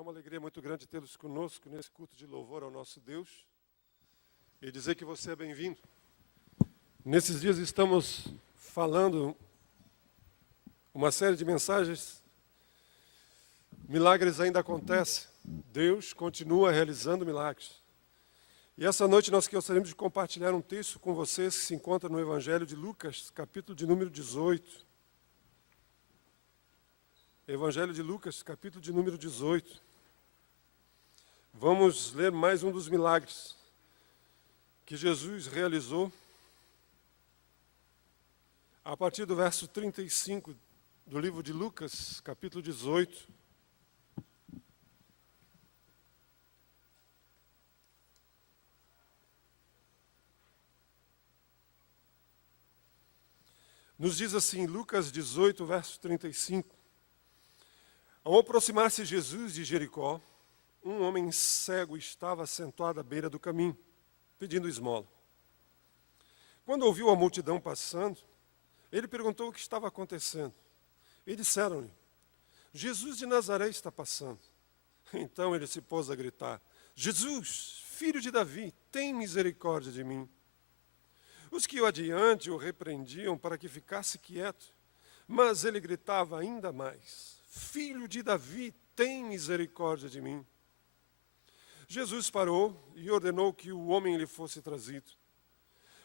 uma alegria muito grande tê-los conosco nesse culto de louvor ao nosso Deus e dizer que você é bem-vindo. Nesses dias estamos falando uma série de mensagens. Milagres ainda acontecem. Deus continua realizando milagres. E essa noite nós gostaríamos de compartilhar um texto com vocês que se encontra no Evangelho de Lucas, capítulo de número 18. Evangelho de Lucas, capítulo de número 18. Vamos ler mais um dos milagres que Jesus realizou a partir do verso 35 do livro de Lucas, capítulo 18. Nos diz assim, Lucas 18, verso 35. Ao aproximar-se Jesus de Jericó, um homem cego estava sentado à beira do caminho, pedindo esmola. Quando ouviu a multidão passando, ele perguntou o que estava acontecendo. E disseram-lhe, Jesus de Nazaré está passando. Então ele se pôs a gritar, Jesus, filho de Davi, tem misericórdia de mim. Os que o adiante o repreendiam para que ficasse quieto, mas ele gritava ainda mais, Filho de Davi, tem misericórdia de mim. Jesus parou e ordenou que o homem lhe fosse trazido.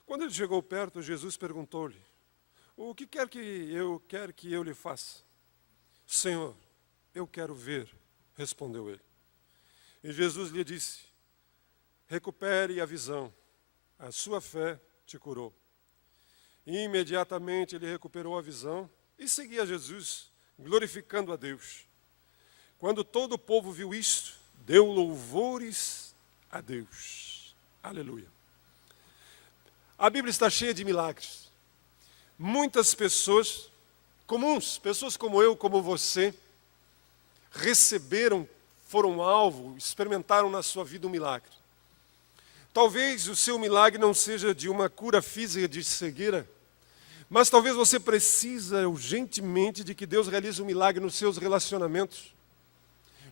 Quando ele chegou perto, Jesus perguntou-lhe, o que quer que eu lhe faça? Senhor, eu quero ver, respondeu ele. E Jesus lhe disse, recupere a visão, a sua fé te curou. E imediatamente ele recuperou a visão e seguia Jesus, glorificando a Deus. Quando todo o povo viu isto, deu louvores a Deus. Aleluia. A Bíblia está cheia de milagres. Muitas pessoas comuns, pessoas como eu, como você, receberam, foram alvo, experimentaram na sua vida um milagre. Talvez o seu milagre não seja de uma cura física de cegueira, mas talvez você precisa urgentemente de que Deus realize um milagre nos seus relacionamentos,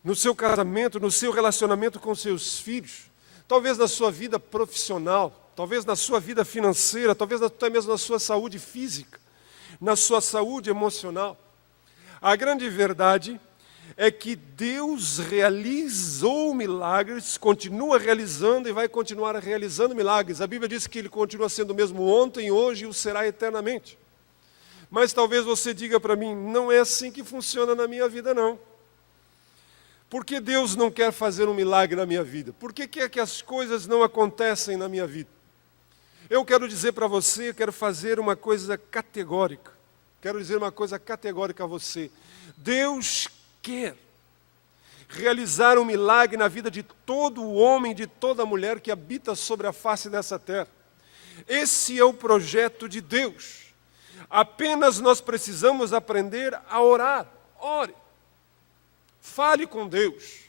no seu casamento, no seu relacionamento com seus filhos, talvez na sua vida profissional, talvez na sua vida financeira, talvez até mesmo na sua saúde física, na sua saúde emocional. A grande verdade é que Deus realizou milagres, continua realizando e vai continuar realizando milagres. A Bíblia diz que Ele continua sendo o mesmo ontem, hoje e o será eternamente. Mas talvez você diga para mim, não é assim que funciona na minha vida não. Por que Deus não quer fazer um milagre na minha vida? Por que é que as coisas não acontecem na minha vida? Eu quero dizer para você, eu quero fazer uma coisa categórica. Quero dizer uma coisa categórica a você. Deus quer realizar um milagre na vida de todo homem, de toda mulher que habita sobre a face dessa terra. Esse é o projeto de Deus. Apenas nós precisamos aprender a orar. Ore. Fale com Deus.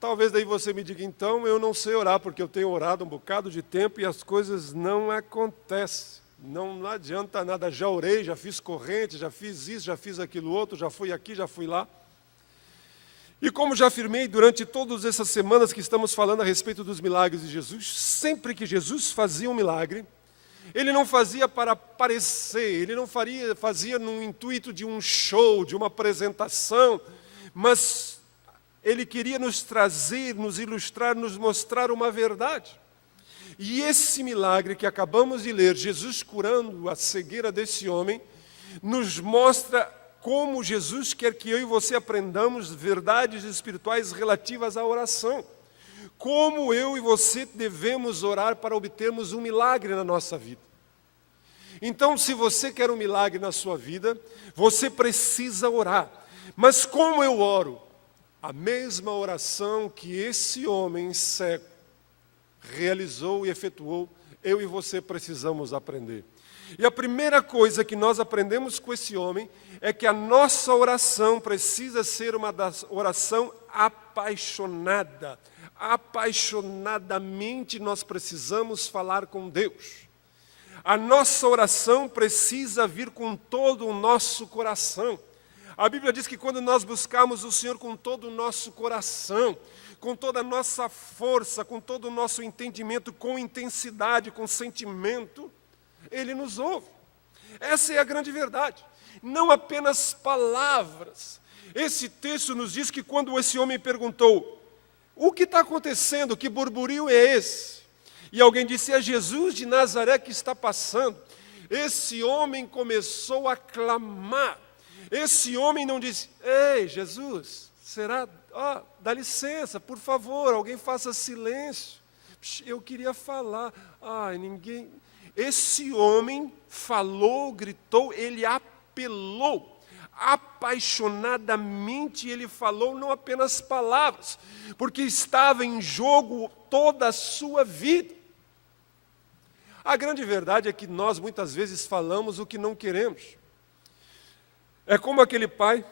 Talvez daí você me diga, então, eu não sei orar, porque eu tenho orado um bocado de tempo e as coisas não acontecem. Não adianta nada, já orei, já fiz corrente, já fiz isso, já fiz aquilo outro, já fui aqui, já fui lá. E como já afirmei durante todas essas semanas que estamos falando a respeito dos milagres de Jesus, sempre que Jesus fazia um milagre, Ele não fazia para aparecer, Ele não fazia no intuito de um show, de uma apresentação, mas Ele queria nos trazer, nos ilustrar, nos mostrar uma verdade. E esse milagre que acabamos de ler, Jesus curando a cegueira desse homem, nos mostra como Jesus quer que eu e você aprendamos verdades espirituais relativas à oração. Como eu e você devemos orar para obtermos um milagre na nossa vida. Então, se você quer um milagre na sua vida, você precisa orar. Mas como eu oro? A mesma oração que esse homem cego realizou e efetuou, eu e você precisamos aprender. E a primeira coisa que nós aprendemos com esse homem é que a nossa oração precisa ser uma oração apaixonada. Apaixonadamente nós precisamos falar com Deus. A nossa oração precisa vir com todo o nosso coração. A Bíblia diz que quando nós buscamos o Senhor com todo o nosso coração, com toda a nossa força, com todo o nosso entendimento, com intensidade, com sentimento, Ele nos ouve. Essa é a grande verdade. Não apenas palavras. Esse texto nos diz que quando esse homem perguntou, o que está acontecendo? Que burburinho é esse? E alguém disse, é Jesus de Nazaré que está passando. Esse homem começou a clamar. Esse homem não disse, ei, Jesus, será? Dá licença, por favor, alguém faça silêncio. Eu queria falar. Ninguém. Esse homem falou, gritou, ele apelou. Apaixonadamente ele falou, não apenas palavras, porque estava em jogo toda a sua vida. A grande verdade é que nós muitas vezes falamos o que não queremos. É como aquele pai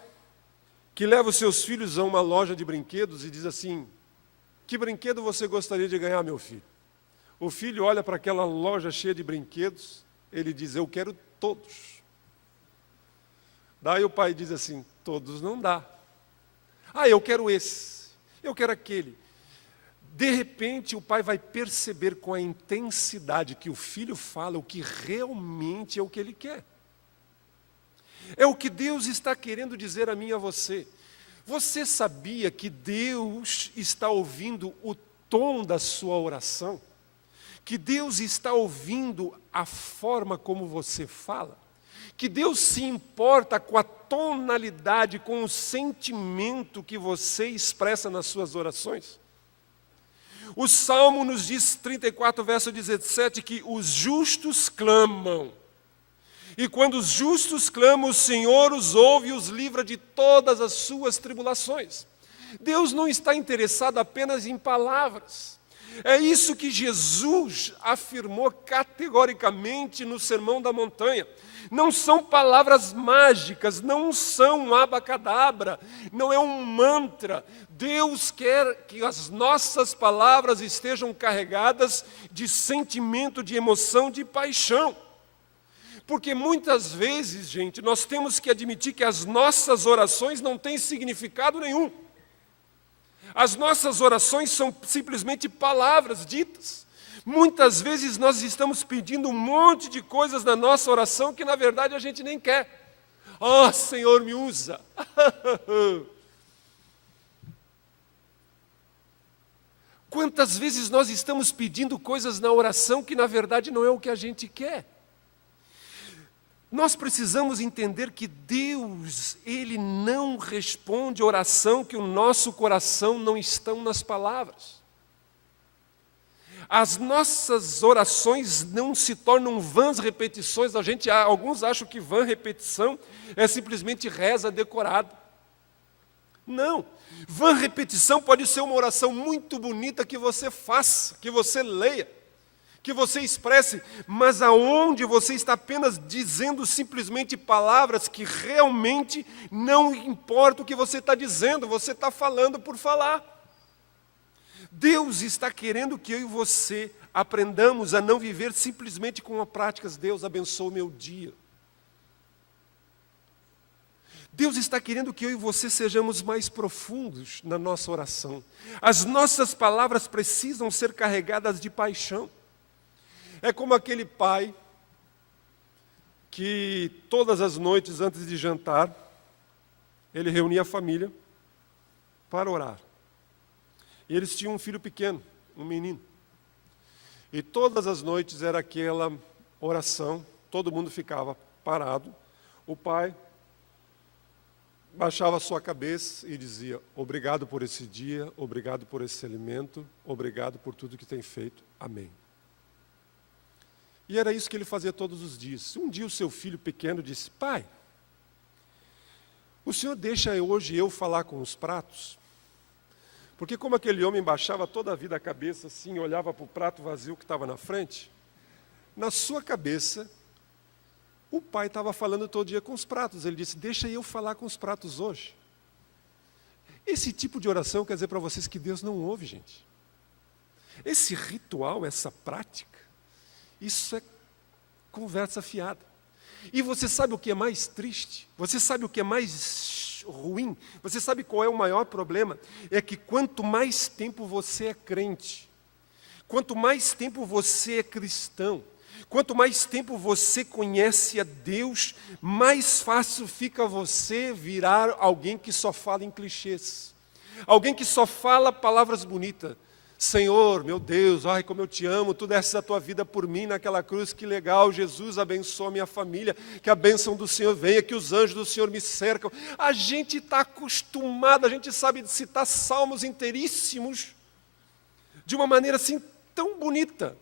que leva os seus filhos a uma loja de brinquedos e diz assim, que brinquedo você gostaria de ganhar, meu filho? O filho olha para aquela loja cheia de brinquedos, ele diz, eu quero todos. Daí o pai diz assim, todos não dá. Eu quero esse, eu quero aquele. De repente o pai vai perceber com a intensidade que o filho fala o que realmente é o que ele quer. É o que Deus está querendo dizer a mim e a você. Você sabia que Deus está ouvindo o tom da sua oração? Que Deus está ouvindo a forma como você fala? Que Deus se importa com a tonalidade, com o sentimento que você expressa nas suas orações? O Salmo nos diz, 34, verso 17, que os justos clamam. E quando os justos clamam, o Senhor os ouve e os livra de todas as suas tribulações. Deus não está interessado apenas em palavras. É isso que Jesus afirmou categoricamente no Sermão da Montanha. Não são palavras mágicas, não são um abacadabra, não é um mantra. Deus quer que as nossas palavras estejam carregadas de sentimento, de emoção, de paixão. Porque muitas vezes, gente, nós temos que admitir que as nossas orações não têm significado nenhum. As nossas orações são simplesmente palavras ditas. Muitas vezes nós estamos pedindo um monte de coisas na nossa oração que na verdade a gente nem quer. Senhor, me usa. Quantas vezes nós estamos pedindo coisas na oração que na verdade não é o que a gente quer? Nós precisamos entender que Deus, Ele não responde oração que o nosso coração não estão nas palavras. As nossas orações não se tornam vãs repetições. Alguns acham que vã repetição é simplesmente reza decorada. Não. Vã repetição pode ser uma oração muito bonita que você faça, que você leia, que você expresse, mas aonde você está apenas dizendo simplesmente palavras que realmente não importa o que você está dizendo, você está falando por falar. Deus está querendo que eu e você aprendamos a não viver simplesmente com práticas. Deus abençoe o meu dia. Deus está querendo que eu e você sejamos mais profundos na nossa oração. As nossas palavras precisam ser carregadas de paixão. É como aquele pai que todas as noites antes de jantar, ele reunia a família para orar. E eles tinham um filho pequeno, um menino. E todas as noites era aquela oração, todo mundo ficava parado, o pai baixava a sua cabeça e dizia, obrigado por esse dia, obrigado por esse alimento, obrigado por tudo que tem feito, amém. E era isso que ele fazia todos os dias. Um dia o seu filho pequeno disse, pai, o senhor deixa hoje eu falar com os pratos? Porque como aquele homem baixava toda a vida a cabeça assim, olhava para o prato vazio que estava na frente, na sua cabeça, o pai estava falando todo dia com os pratos. Ele disse, deixa eu falar com os pratos hoje. Esse tipo de oração quer dizer para vocês que Deus não ouve, gente. Esse ritual, essa prática, isso é conversa fiada. E você sabe o que é mais triste? Você sabe o que é mais ruim? Você sabe qual é o maior problema? É que quanto mais tempo você é crente, quanto mais tempo você é cristão, quanto mais tempo você conhece a Deus, mais fácil fica você virar alguém que só fala em clichês. Alguém que só fala palavras bonitas. Senhor, meu Deus, ai como eu te amo, tu deste a tua vida por mim naquela cruz, que legal, Jesus abençoa minha família, que a bênção do Senhor venha, que os anjos do Senhor me cercam. A gente está acostumado, a gente sabe citar salmos inteiríssimos, de uma maneira assim tão bonita,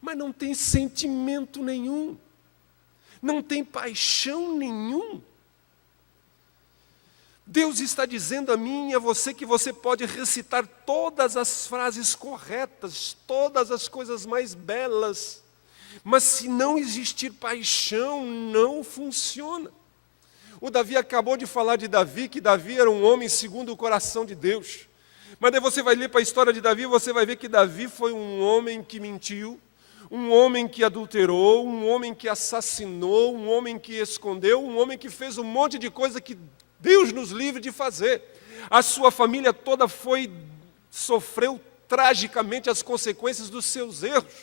mas não tem sentimento nenhum, não tem paixão nenhum. Deus está dizendo a mim e a você que você pode recitar todas as frases corretas, todas as coisas mais belas, mas se não existir paixão, não funciona. O Davi acabou de falar de Davi, que Davi era um homem segundo o coração de Deus. Mas daí você vai ler para a história de Davi, você vai ver que Davi foi um homem que mentiu, um homem que adulterou, um homem que assassinou, um homem que escondeu, um homem que fez um monte de coisa que Deus nos livre de fazer. A sua família toda sofreu tragicamente as consequências dos seus erros.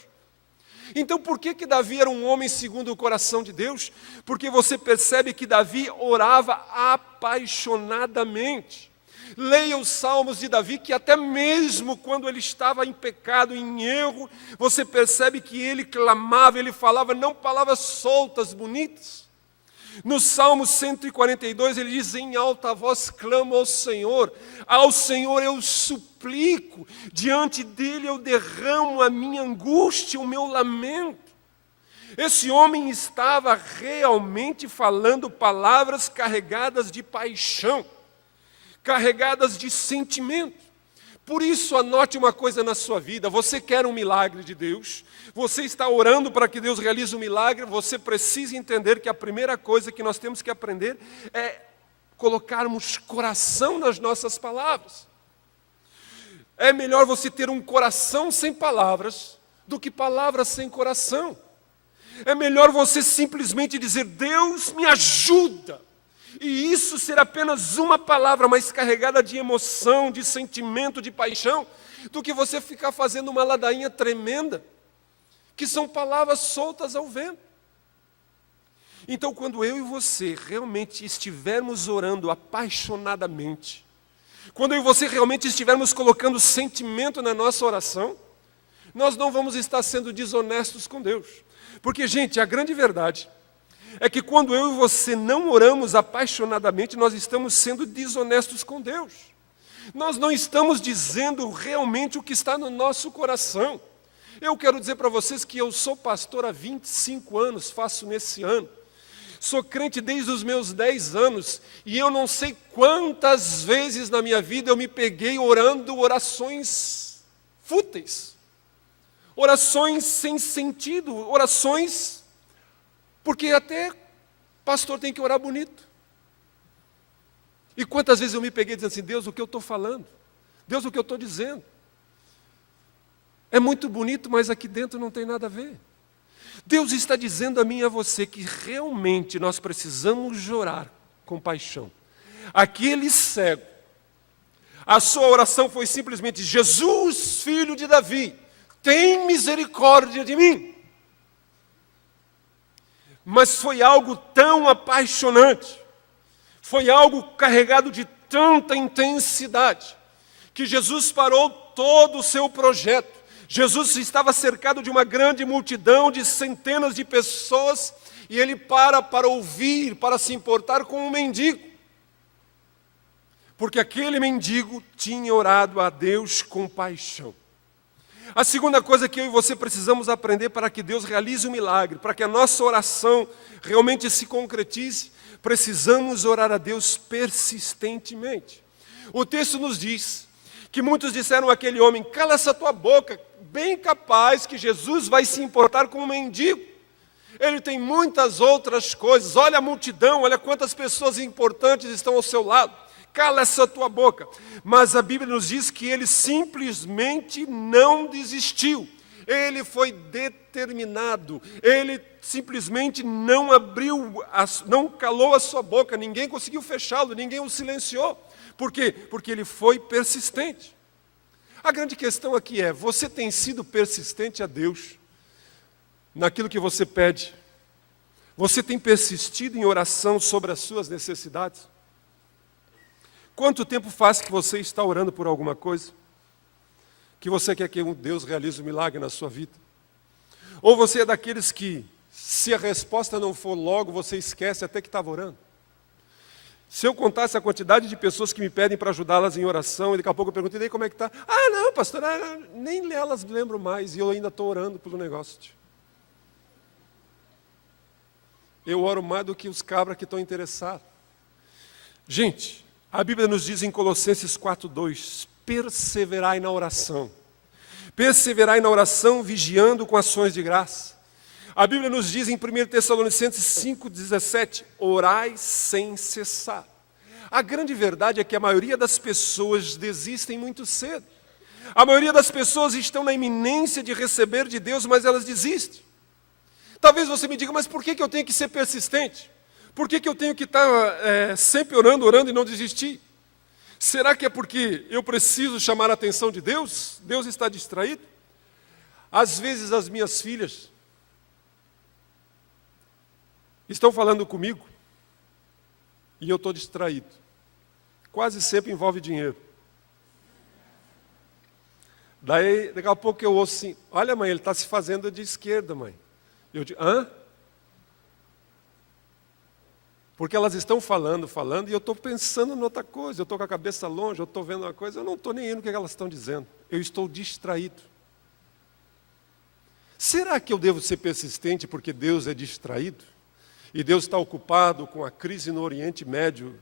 Então por que Davi era um homem segundo o coração de Deus? Porque você percebe que Davi orava apaixonadamente. Leia os salmos de Davi, que até mesmo quando ele estava em pecado, em erro, você percebe que ele clamava, ele falava não palavras soltas, bonitas. No Salmo 142, ele diz, em alta voz clamo ao Senhor eu suplico, diante dele eu derramo a minha angústia, o meu lamento. Esse homem estava realmente falando palavras carregadas de paixão, carregadas de sentimento. Por isso, anote uma coisa na sua vida, você quer um milagre de Deus, você está orando para que Deus realize um milagre, você precisa entender que a primeira coisa que nós temos que aprender é colocarmos coração nas nossas palavras. É melhor você ter um coração sem palavras do que palavras sem coração. É melhor você simplesmente dizer, Deus me ajuda. E isso ser apenas uma palavra, mas carregada de emoção, de sentimento, de paixão, do que você ficar fazendo uma ladainha tremenda, que são palavras soltas ao vento. Então, quando eu e você realmente estivermos orando apaixonadamente, quando eu e você realmente estivermos colocando sentimento na nossa oração, nós não vamos estar sendo desonestos com Deus. Porque, gente, a grande verdade é que quando eu e você não oramos apaixonadamente, nós estamos sendo desonestos com Deus. Nós não estamos dizendo realmente o que está no nosso coração. Eu quero dizer para vocês que eu sou pastor há 25 anos, faço nesse ano. Sou crente desde os meus 10 anos, e eu não sei quantas vezes na minha vida eu me peguei orando orações fúteis. Orações sem sentido, orações... Porque até pastor tem que orar bonito. E quantas vezes eu me peguei dizendo assim, Deus, o que eu estou falando? Deus, o que eu estou dizendo? É muito bonito, mas aqui dentro não tem nada a ver. Deus está dizendo a mim e a você que realmente nós precisamos orar com paixão. Aquele cego, a sua oração foi simplesmente, Jesus, filho de Davi, tem misericórdia de mim. Mas foi algo tão apaixonante, foi algo carregado de tanta intensidade, que Jesus parou todo o seu projeto. Jesus estava cercado de uma grande multidão, de centenas de pessoas, e ele para ouvir, para se importar com um mendigo. Porque aquele mendigo tinha orado a Deus com paixão. A segunda coisa que eu e você precisamos aprender para que Deus realize um milagre, para que a nossa oração realmente se concretize, precisamos orar a Deus persistentemente. O texto nos diz que muitos disseram àquele homem, cala essa tua boca, bem capaz que Jesus vai se importar com um mendigo. Ele tem muitas outras coisas, olha a multidão, olha quantas pessoas importantes estão ao seu lado. Cala essa tua boca. Mas a Bíblia nos diz que ele simplesmente não desistiu. ele foi determinado, ele simplesmente não abriu, não calou a sua boca, ninguém conseguiu fechá-lo, ninguém o silenciou. Por quê? Porque ele foi persistente. A grande questão aqui é, você tem sido persistente a Deus naquilo que você pede? Você tem persistido em oração sobre as suas necessidades? Quanto tempo faz que você está orando por alguma coisa? Que você quer que Deus realize um milagre na sua vida? Ou você é daqueles que, se a resposta não for logo, você esquece até que estava orando? Se eu contasse a quantidade de pessoas que me pedem para ajudá-las em oração, e daqui a pouco eu pergunto, e daí como é que está? Ah, não, pastor, nem elas me lembro mais, e eu ainda estou orando pelo negócio. Eu oro mais do que os cabras que estão interessados. Gente, a Bíblia nos diz em Colossenses 4:2, perseverai na oração. Perseverai na oração, vigiando com ações de graça. A Bíblia nos diz em 1 Tessalonicenses 5:17, orai sem cessar. A grande verdade é que a maioria das pessoas desistem muito cedo. A maioria das pessoas estão na iminência de receber de Deus, mas elas desistem. Talvez você me diga, mas por que eu tenho que ser persistente? Por que eu tenho que estar sempre orando e não desistir? Será que é porque eu preciso chamar a atenção de Deus? Deus está distraído? Às vezes as minhas filhas estão falando comigo e eu estou distraído. Quase sempre envolve dinheiro. Daí, daqui a pouco eu ouço assim, olha mãe, ele está se fazendo de esquerda, mãe. Eu digo, hã? Porque elas estão falando, e eu estou pensando em outra coisa, eu estou com a cabeça longe, eu estou vendo uma coisa, eu não estou nem indo no que elas estão dizendo. Eu estou distraído. Será que eu devo ser persistente porque Deus é distraído? E Deus está ocupado com a crise no Oriente Médio,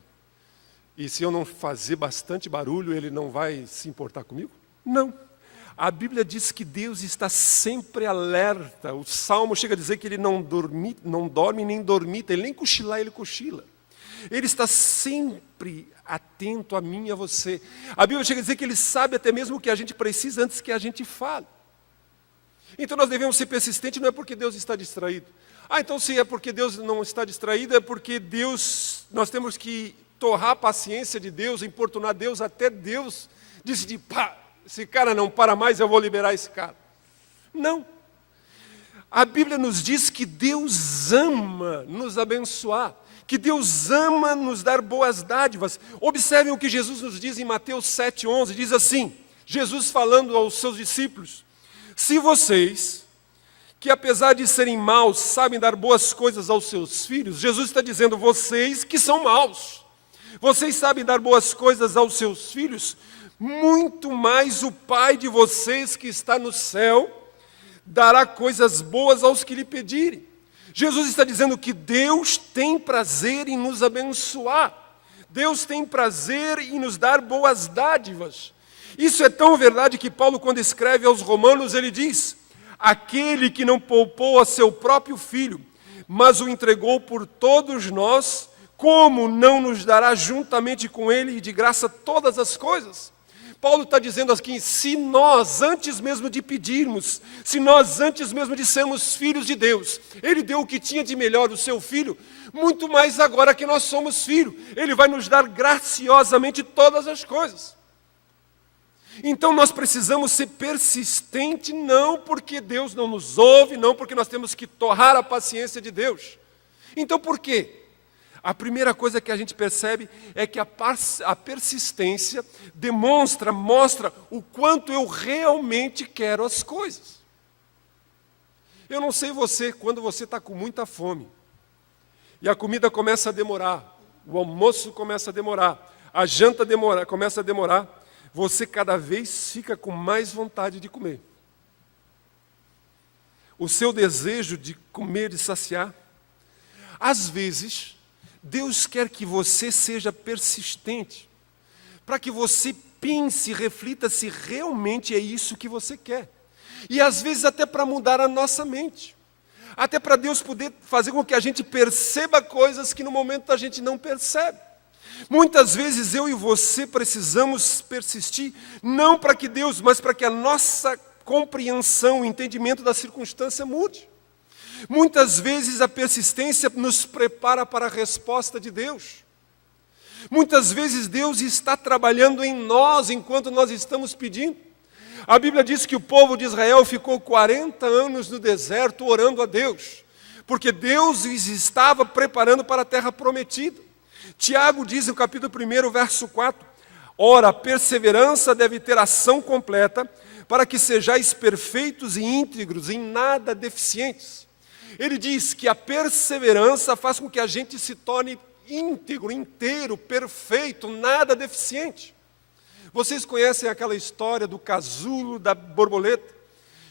e se eu não fazer bastante barulho, Ele não vai se importar comigo? Não. A Bíblia diz que Deus está sempre alerta. O Salmo chega a dizer que Ele não dorme nem dormita, Ele nem cochilar, Ele cochila. Ele está sempre atento a mim e a você. A Bíblia chega a dizer que Ele sabe até mesmo o que a gente precisa antes que a gente fale. Então nós devemos ser persistentes, não é porque Deus está distraído. Então se é porque Deus não está distraído, é porque nós temos que torrar a paciência de Deus, importunar Deus, até Deus decidir, pá, esse cara não para mais, eu vou liberar esse cara. Não. A Bíblia nos diz que Deus ama nos abençoar, que Deus ama nos dar boas dádivas. Observem o que Jesus nos diz em Mateus 7:11, diz assim, Jesus falando aos seus discípulos, se vocês, que apesar de serem maus, sabem dar boas coisas aos seus filhos, Jesus está dizendo, vocês que são maus, vocês sabem dar boas coisas aos seus filhos, muito mais o Pai de vocês que está no céu dará coisas boas aos que lhe pedirem. Jesus está dizendo que Deus tem prazer em nos abençoar. Deus tem prazer em nos dar boas dádivas. Isso é tão verdade que Paulo, quando escreve aos Romanos, ele diz, aquele que não poupou a seu próprio filho, mas o entregou por todos nós, como não nos dará juntamente com ele de graça todas as coisas? Paulo está dizendo aqui, se nós, antes mesmo de pedirmos, se nós, antes mesmo de sermos filhos de Deus, Ele deu o que tinha de melhor, o seu Filho, muito mais agora que nós somos filhos, Ele vai nos dar graciosamente todas as coisas. Então nós precisamos ser persistentes, não porque Deus não nos ouve, não porque nós temos que torrar a paciência de Deus. Então por quê? A primeira coisa que a gente percebe é que a persistência mostra o quanto eu realmente quero as coisas. Eu não sei você, quando você está com muita fome, e a comida começa a demorar, o almoço começa a demorar, a janta começa a demorar, você cada vez fica com mais vontade de comer. O seu desejo de comer, de saciar. Às vezes, Deus quer que você seja persistente, para que você pense, reflita se realmente é isso que você quer. E às vezes até para mudar a nossa mente. Até para Deus poder fazer com que a gente perceba coisas que no momento a gente não percebe. Muitas vezes eu e você precisamos persistir, não para que Deus, mas para que a nossa compreensão, o entendimento da circunstância mude. Muitas vezes a persistência nos prepara para a resposta de Deus. Muitas vezes Deus está trabalhando em nós enquanto nós estamos pedindo. A Bíblia diz que o povo de Israel ficou 40 anos no deserto orando a Deus, porque Deus os estava preparando para a terra prometida. Tiago diz no capítulo 1, verso 4, ora, a perseverança deve ter ação completa, para que sejais perfeitos e íntegros, em nada deficientes. Ele diz que a perseverança faz com que a gente se torne íntegro, inteiro, perfeito, nada deficiente. Vocês conhecem aquela história do casulo da borboleta?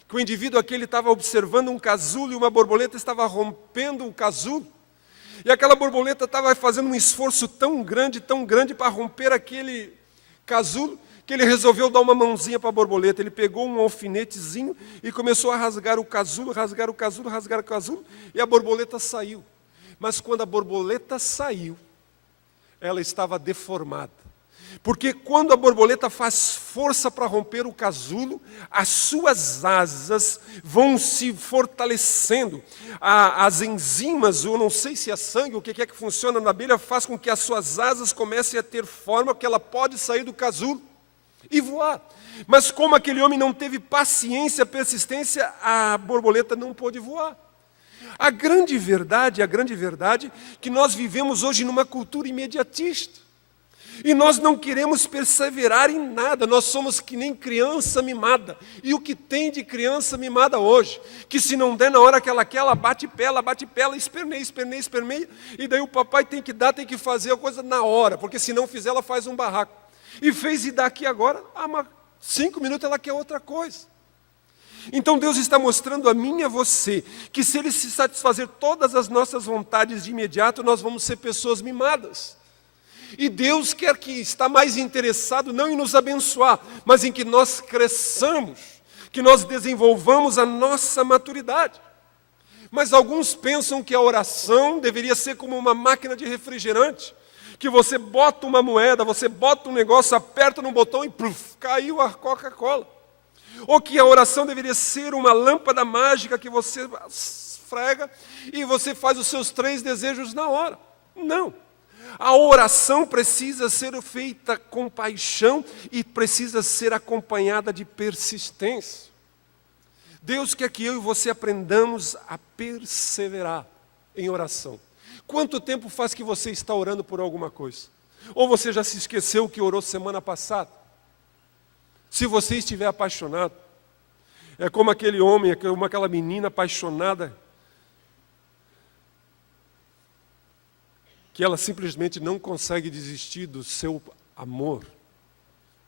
Que o indivíduo aquele estava observando um casulo e uma borboleta estava rompendo o casulo. E aquela borboleta estava fazendo um esforço tão grande para romper aquele casulo, que ele resolveu dar uma mãozinha para a borboleta. Ele pegou um alfinetezinho e começou a rasgar o casulo, e a borboleta saiu. Mas quando a borboleta saiu, ela estava deformada. Porque quando a borboleta faz força para romper o casulo, as suas asas vão se fortalecendo. As enzimas, eu não sei se é sangue, o que é que funciona na abelha, faz com que as suas asas comecem a ter forma, que ela pode sair do casulo e voar. Mas como aquele homem não teve paciência, persistência, a borboleta não pôde voar. A grande verdade é que nós vivemos hoje numa cultura imediatista. E nós não queremos perseverar em nada, nós somos que nem criança mimada. E o que tem de criança mimada hoje? Que se não der na hora que ela quer, ela bate pé, esperneia. E daí o papai tem que fazer a coisa na hora, porque se não fizer, ela faz um barraco. E fez e daqui agora, 5 minutos ela quer outra coisa. Então Deus está mostrando a mim e a você, que se Ele se satisfazer todas as nossas vontades de imediato, nós vamos ser pessoas mimadas. E Deus quer que está mais interessado não em nos abençoar, mas em que nós cresçamos, que nós desenvolvamos a nossa maturidade. Mas alguns pensam que a oração deveria ser como uma máquina de refrigerante, que você bota uma moeda, você bota um negócio, aperta no botão e caiu a Coca-Cola. Ou que a oração deveria ser uma lâmpada mágica que você esfrega e você faz os seus 3 desejos na hora. Não. A oração precisa ser feita com paixão e precisa ser acompanhada de persistência. Deus quer que eu e você aprendamos a perseverar em oração. Quanto tempo faz que você está orando por alguma coisa? Ou você já se esqueceu que orou semana passada? Se você estiver apaixonado, é como aquele homem, é como aquela menina apaixonada, que ela simplesmente não consegue desistir do seu amor,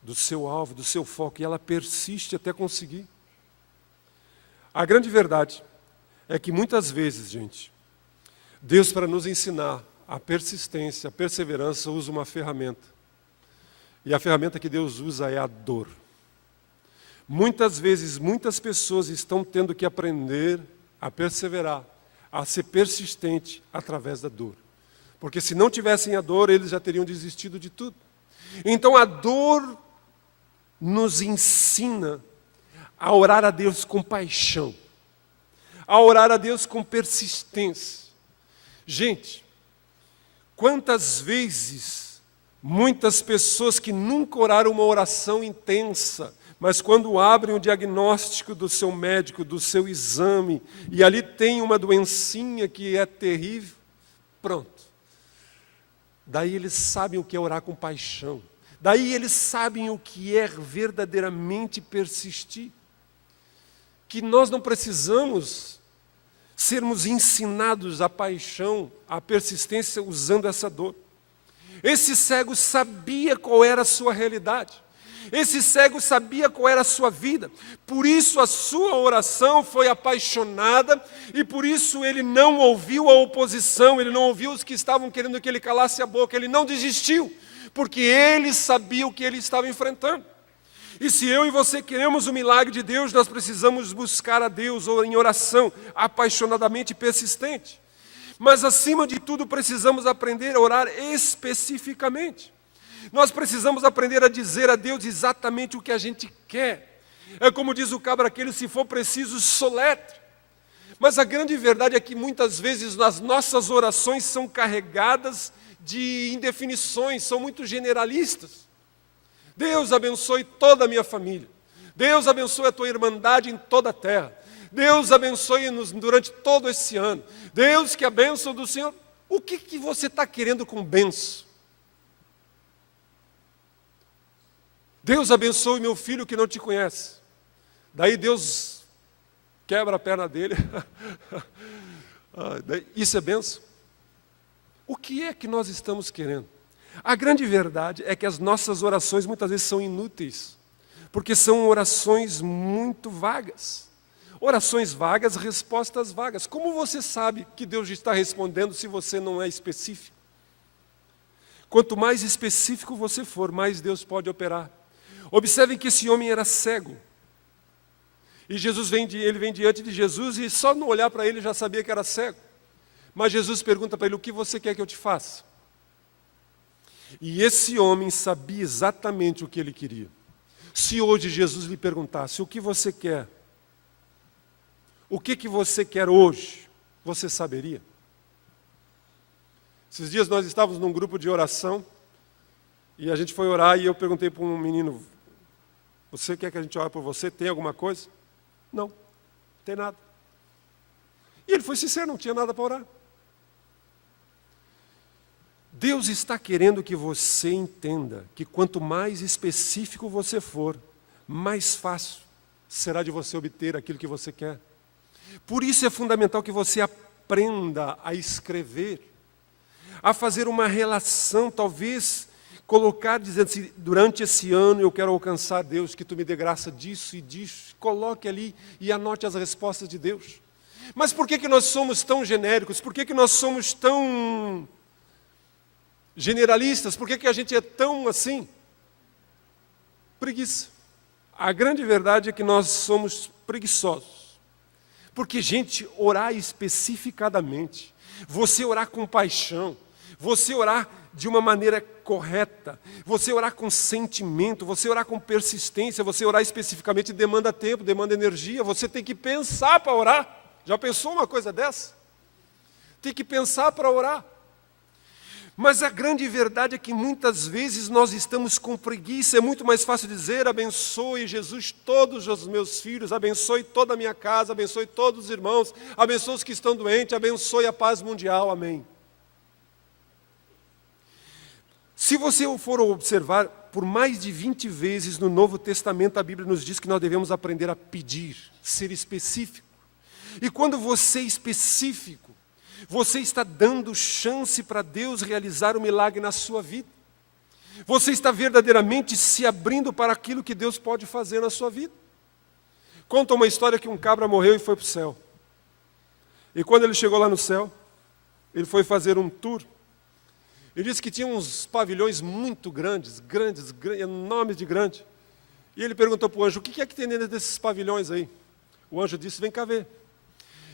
do seu alvo, do seu foco, e ela persiste até conseguir. A grande verdade é que muitas vezes, gente, Deus, para nos ensinar a persistência, a perseverança, usa uma ferramenta. E a ferramenta que Deus usa é a dor. Muitas vezes, muitas pessoas estão tendo que aprender a perseverar, a ser persistente através da dor. Porque se não tivessem a dor, eles já teriam desistido de tudo. Então a dor nos ensina a orar a Deus com paixão, a orar a Deus com persistência. Gente, quantas vezes muitas pessoas que nunca oraram uma oração intensa, mas quando abrem o diagnóstico do seu médico, do seu exame, e ali tem uma doencinha que é terrível, pronto. Daí eles sabem o que é orar com paixão. Daí eles sabem o que é verdadeiramente persistir. Que nós não precisamos sermos ensinados a paixão, a persistência usando essa dor. Esse cego sabia qual era a sua realidade. Esse cego sabia qual era a sua vida, por isso a sua oração foi apaixonada e por isso ele não ouviu a oposição, ele não ouviu os que estavam querendo que ele calasse a boca, ele não desistiu, porque ele sabia o que ele estava enfrentando. E se eu e você queremos o milagre de Deus, nós precisamos buscar a Deus em oração, apaixonadamente persistente. Mas acima de tudo precisamos aprender a orar especificamente. Nós precisamos aprender a dizer a Deus exatamente o que a gente quer. É como diz o cabra aquele, se for preciso, soletre. Mas a grande verdade é que muitas vezes as nossas orações são carregadas de indefinições, são muito generalistas. Deus abençoe toda a minha família. Deus abençoe a tua irmandade em toda a terra. Deus abençoe-nos durante todo esse ano. Deus, que a bênção do Senhor. O que você está querendo com bênção? Deus abençoe meu filho que não te conhece. Daí Deus quebra a perna dele. Isso é bênção? O que é que nós estamos querendo? A grande verdade é que as nossas orações muitas vezes são inúteis, porque são orações muito vagas. Orações vagas, respostas vagas. Como você sabe que Deus está respondendo se você não é específico? Quanto mais específico você for, mais Deus pode operar. Observem que esse homem era cego. E ele vem diante de Jesus e só no olhar para ele já sabia que era cego. Mas Jesus pergunta para ele, o que você quer que eu te faça? E esse homem sabia exatamente o que ele queria. Se hoje Jesus lhe perguntasse, o que você quer? O que você quer hoje? Você saberia? Esses dias nós estávamos num grupo de oração e a gente foi orar e eu perguntei para um menino, você quer que a gente ore por você? Tem alguma coisa? Não, não tem nada. E ele foi sincero, não tinha nada para orar. Deus está querendo que você entenda que quanto mais específico você for, mais fácil será de você obter aquilo que você quer. Por isso é fundamental que você aprenda a escrever, a fazer uma relação, talvez colocar, dizendo assim, durante esse ano eu quero alcançar Deus, que Tu me dê graça disso e disso. Coloque ali e anote as respostas de Deus. Mas por que nós somos tão genéricos? Por que nós somos tão generalistas? Por que a gente é tão assim? Preguiça. A grande verdade é que nós somos preguiçosos. Porque, gente, orar especificadamente, você orar com paixão, você orar de uma maneira correta, você orar com sentimento, você orar com persistência, você orar especificamente demanda tempo, demanda energia, você tem que pensar para orar. Já pensou uma coisa dessa? Tem que pensar para orar. Mas a grande verdade é que muitas vezes nós estamos com preguiça. É muito mais fácil dizer, abençoe Jesus todos os meus filhos, abençoe toda a minha casa, abençoe todos os irmãos, abençoe os que estão doentes, abençoe a paz mundial, amém. Se você for observar, por mais de 20 vezes no Novo Testamento a Bíblia nos diz que nós devemos aprender a pedir, ser específico. E quando você é específico, você está dando chance para Deus realizar o milagre na sua vida. Você está verdadeiramente se abrindo para aquilo que Deus pode fazer na sua vida. Conta uma história que um cabra morreu e foi para o céu. E quando ele chegou lá no céu, ele foi fazer um tour. Ele disse que tinha uns pavilhões muito grandes, enormes de grande. E ele perguntou para o anjo, o que é que tem dentro desses pavilhões aí? O anjo disse, vem cá ver.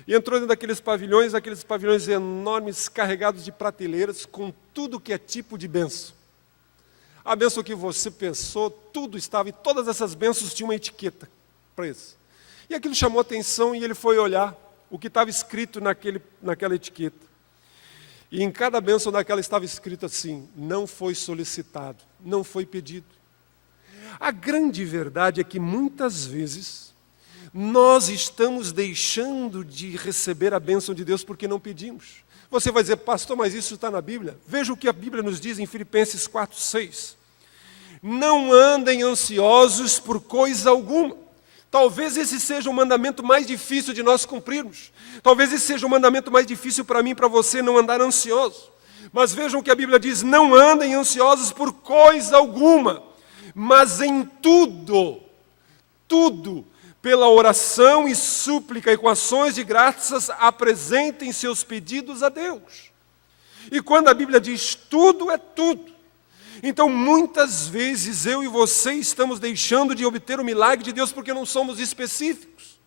E entrou dentro daqueles pavilhões enormes, carregados de prateleiras, com tudo que é tipo de bênção. A bênção que você pensou, tudo estava, e todas essas bênçãos tinham uma etiqueta para isso. E aquilo chamou a atenção e ele foi olhar o que estava escrito naquela etiqueta. E em cada bênção daquela estava escrito assim, não foi solicitado, não foi pedido. A grande verdade é que muitas vezes nós estamos deixando de receber a bênção de Deus porque não pedimos. Você vai dizer, pastor, mas isso está na Bíblia? Veja o que a Bíblia nos diz em Filipenses 4:6. Não andem ansiosos por coisa alguma. Talvez esse seja o mandamento mais difícil de nós cumprirmos. Talvez esse seja o mandamento mais difícil para mim e para você, não andar ansioso. Mas vejam o que a Bíblia diz, não andem ansiosos por coisa alguma, mas em tudo, pela oração e súplica e com ações de graças, apresentem seus pedidos a Deus. E quando a Bíblia diz tudo, é tudo. Então, muitas vezes, eu e você estamos deixando de obter o milagre de Deus porque não somos específicos.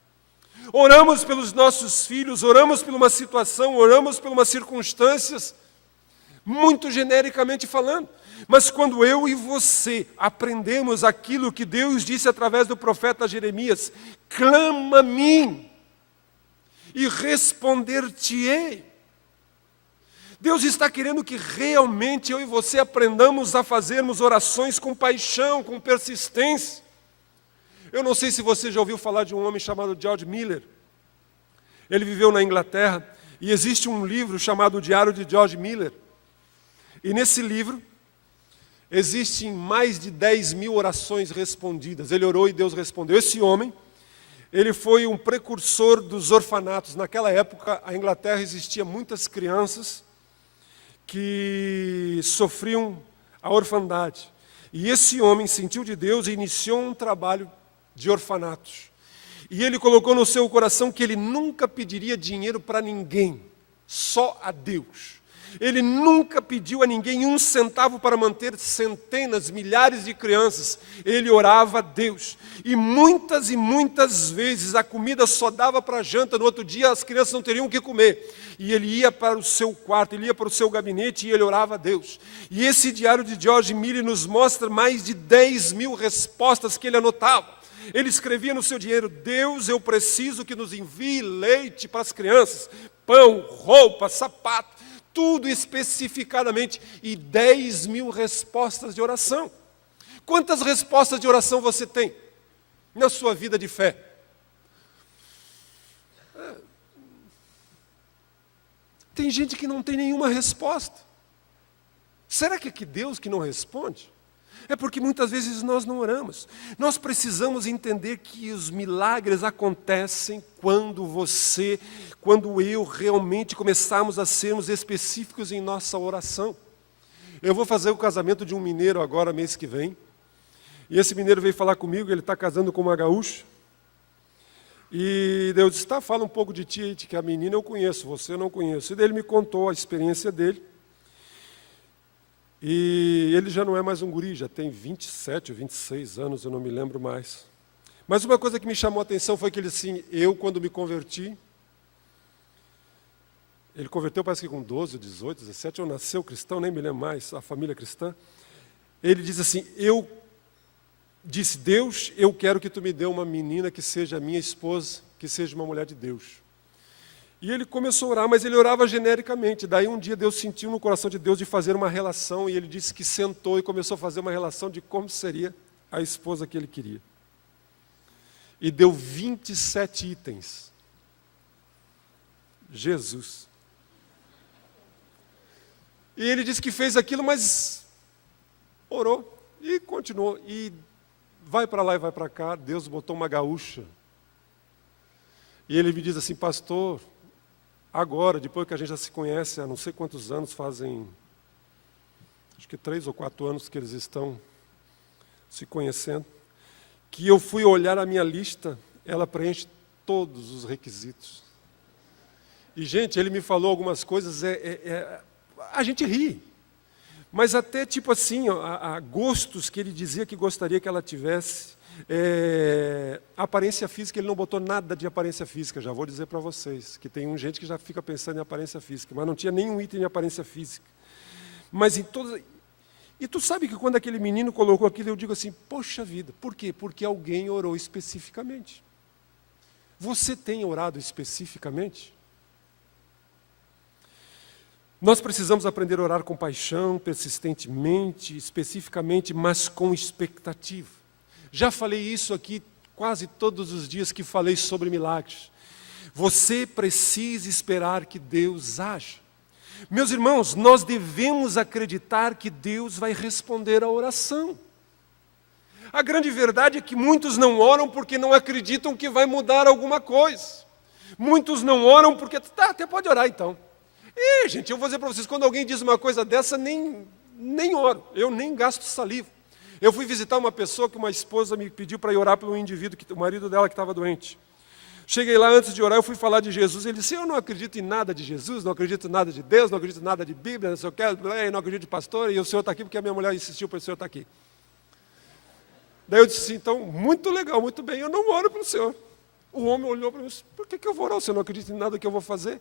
Oramos pelos nossos filhos, oramos por uma situação, oramos por umas circunstâncias, muito genericamente falando. Mas quando eu e você aprendemos aquilo que Deus disse através do profeta Jeremias, clama a mim e responder-te-ei. Deus está querendo que realmente eu e você aprendamos a fazermos orações com paixão, com persistência. Eu não sei se você já ouviu falar de um homem chamado George Miller. Ele viveu na Inglaterra e existe um livro chamado O Diário de George Miller. E nesse livro existem mais de 10.000 orações respondidas. Ele orou e Deus respondeu. Esse homem, ele foi um precursor dos orfanatos. Naquela época, a Inglaterra existia muitas crianças que sofriam a orfandade. E esse homem sentiu de Deus e iniciou um trabalho de orfanatos. E ele colocou no seu coração que ele nunca pediria dinheiro para ninguém, só a Deus. Ele nunca pediu a ninguém um centavo para manter centenas, milhares de crianças. Ele orava a Deus. E muitas vezes a comida só dava para a janta, no outro dia as crianças não teriam o que comer. E ele ia para o seu quarto, ele ia para o seu gabinete e ele orava a Deus. E esse diário de George Miller nos mostra mais de 10.000 respostas que ele anotava. Ele escrevia no seu dinheiro: Deus, eu preciso que nos envie leite para as crianças, pão, roupa, sapato, tudo especificadamente, e 10.000 respostas de oração. Quantas respostas de oração você tem na sua vida de fé? Tem gente que não tem nenhuma resposta. Será que é que Deus que não responde? É porque muitas vezes nós não oramos. Nós precisamos entender que os milagres acontecem quando eu realmente começarmos a sermos específicos em nossa oração. Eu vou fazer o casamento de um mineiro agora, mês que vem. E esse mineiro veio falar comigo, ele está casando com uma gaúcha. E Deus disse: fala um pouco de ti, que a menina eu conheço, você eu não conheço. E daí ele me contou a experiência dele. E ele já não é mais um guri, já tem 27 ou 26 anos, eu não me lembro mais. Mas uma coisa que me chamou a atenção foi que ele assim, eu quando me converti, ele converteu parece que com 12, 18, 17, eu nasceu cristão, nem me lembro mais, a família cristã. Ele diz assim, eu disse, Deus, eu quero que tu me dê uma menina que seja minha esposa, que seja uma mulher de Deus. E ele começou a orar, mas ele orava genericamente. Daí um dia Deus sentiu no coração de Deus de fazer uma relação, e ele disse que sentou e começou a fazer uma relação de como seria a esposa que ele queria. E deu 27 itens. Jesus. E ele disse que fez aquilo, mas orou e continuou. E vai para lá e vai para cá, Deus botou uma gaúcha. E ele me diz assim, pastor, agora, depois que a gente já se conhece há não sei quantos anos, fazem acho que 3 ou 4 anos que eles estão se conhecendo, que eu fui olhar a minha lista, ela preenche todos os requisitos. E, gente, ele me falou algumas coisas, a gente ri, mas até tipo assim, há gostos que ele dizia que gostaria que ela tivesse. Aparência física, ele não botou nada de aparência física, já vou dizer para vocês, que tem gente que já fica pensando em aparência física, mas não tinha nenhum item de aparência física. Mas em todas... E tu sabe que quando aquele menino colocou aquilo, eu digo assim, poxa vida, por quê? Porque alguém orou especificamente. Você tem orado especificamente? Nós precisamos aprender a orar com paixão, persistentemente, especificamente, mas com expectativa. Já falei isso aqui quase todos os dias que falei sobre milagres. Você precisa esperar que Deus haja. Meus irmãos, nós devemos acreditar que Deus vai responder à oração. A grande verdade é que muitos não oram porque não acreditam que vai mudar alguma coisa. Muitos não oram porque, até pode orar então. E, gente, eu vou dizer para vocês, quando alguém diz uma coisa dessa, nem oro, eu nem gasto saliva. Eu fui visitar uma pessoa que uma esposa me pediu para ir orar pelo indivíduo, o marido dela que estava doente. Cheguei lá, antes de orar, eu fui falar de Jesus. Ele disse, eu não acredito em nada de Jesus, não acredito em nada de Deus, não acredito em nada de Bíblia, não sei o que, não acredito de pastor, e o senhor está aqui porque a minha mulher insistiu para o senhor estar aqui. Daí eu disse, então, muito legal, muito bem, eu não oro para o senhor. O homem olhou para mim e disse, por que eu vou orar? O senhor não acredita em nada que eu vou fazer?